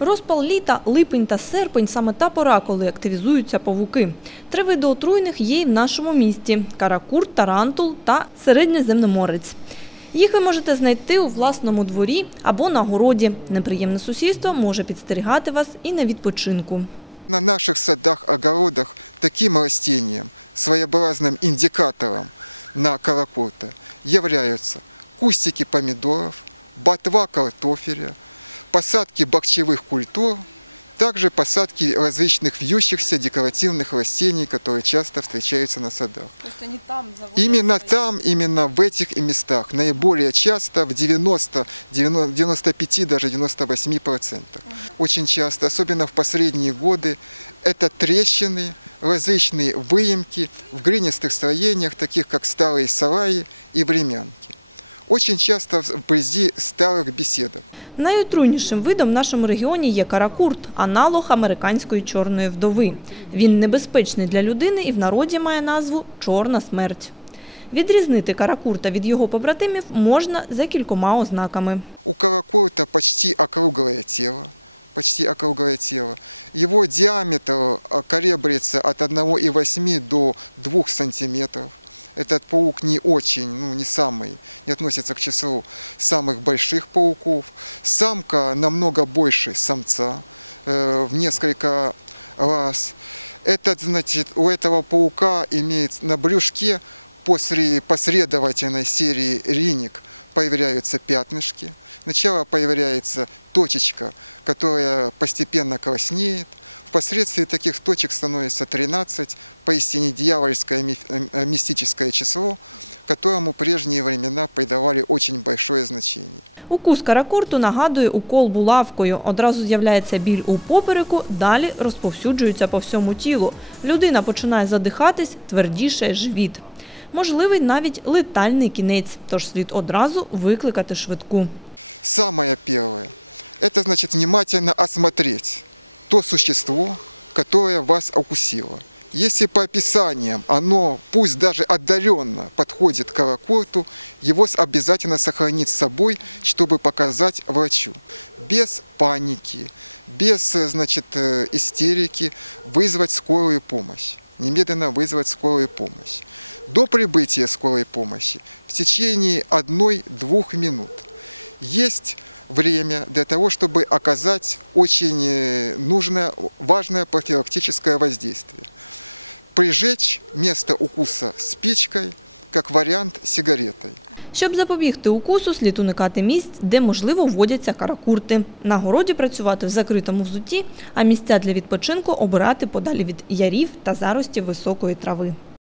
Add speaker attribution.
Speaker 1: Розпал літа, липень та серпень – саме та пора, коли активізуються павуки. Три види отруйних є і в нашому місті – каракур, тарантул та середньоземноморець. Їх ви можете знайти у власному дворі або на городі. Неприємне сусідство може підстерігати вас і на відпочинку.
Speaker 2: На наших садах, огородах таким растением, своеобразным индикатором на каракурта являются кустики помидоров, ботва картофеля, посадки бахчевых культур, также посадки различных вьющихся декоративных растений, которые часто встречаются на садах.
Speaker 1: Тобто вони там
Speaker 2: Именно там, именно в этих местах наиболее часто в 90, 90 95, даже 98 процентах. Очень часто, особенно в последние годы, это трещины, различные выемки в глинистых строениях, таких как старые сараи и времянки. Очень часто вблизи старых беседок.
Speaker 1: Найотруйнішим видом в нашому регіоні є каракурт – аналог американської чорної вдови. Він небезпечний для людини і в народі має назву «чорна смерть». Відрізнити каракурта від його побратимів можна за кількома ознаками.
Speaker 2: У каракурта почти округлое тело, почти округлое тело. Его диаметр а, колеблется от 1,8 до 2 сантиметров. Этот паук не очень, ну не самый, не относится к числу самых больших пауков. Самка намного больше самца, э, в несколько раз. Этот, значит, у этого паука имеет на брюшке после последовательной серии риник появляются пятнышки. Сначала появляется точечка, которая постепенно краснеет. Впоследствии таких точек становится 13, поистине дьявольское миф- э, мистическое число, которому прежние времена придавали очень большое значение.
Speaker 1: Укус каракурту нагадує укол булавкою. Одразу з'являється біль у попереку, далі розповсюджується по всьому тілу. Людина починає задихатись, твердіше живіт. Можливий навіть летальний кінець, тож слід одразу викликати швидку.
Speaker 2: Самое первое – это значит внимательно осмотреть то существо, которое вас укусило. Если по описаниям оно, пусть даже отдаленно подходит к каракурту, его с- обязательно сохранить с собой, чтобы показать врачу. Без паники, без э, значит, э, истерики вызвать скорую помощь. Немедленно вызвать скорую помощь. До прибытия скорой помощи в течение одной-двух минут есть время для того, чтобы оказать очень э, нужное, важное профилактическое воздействие. Прижечь место укуса спичкой, как вариант сигаретой.
Speaker 1: Щоб запобігти укусу, слід уникати місць, де, можливо, вводяться каракурти. На городі працювати в закритому взутті, а місця для відпочинку обирати подалі від ярів та заростів високої трави.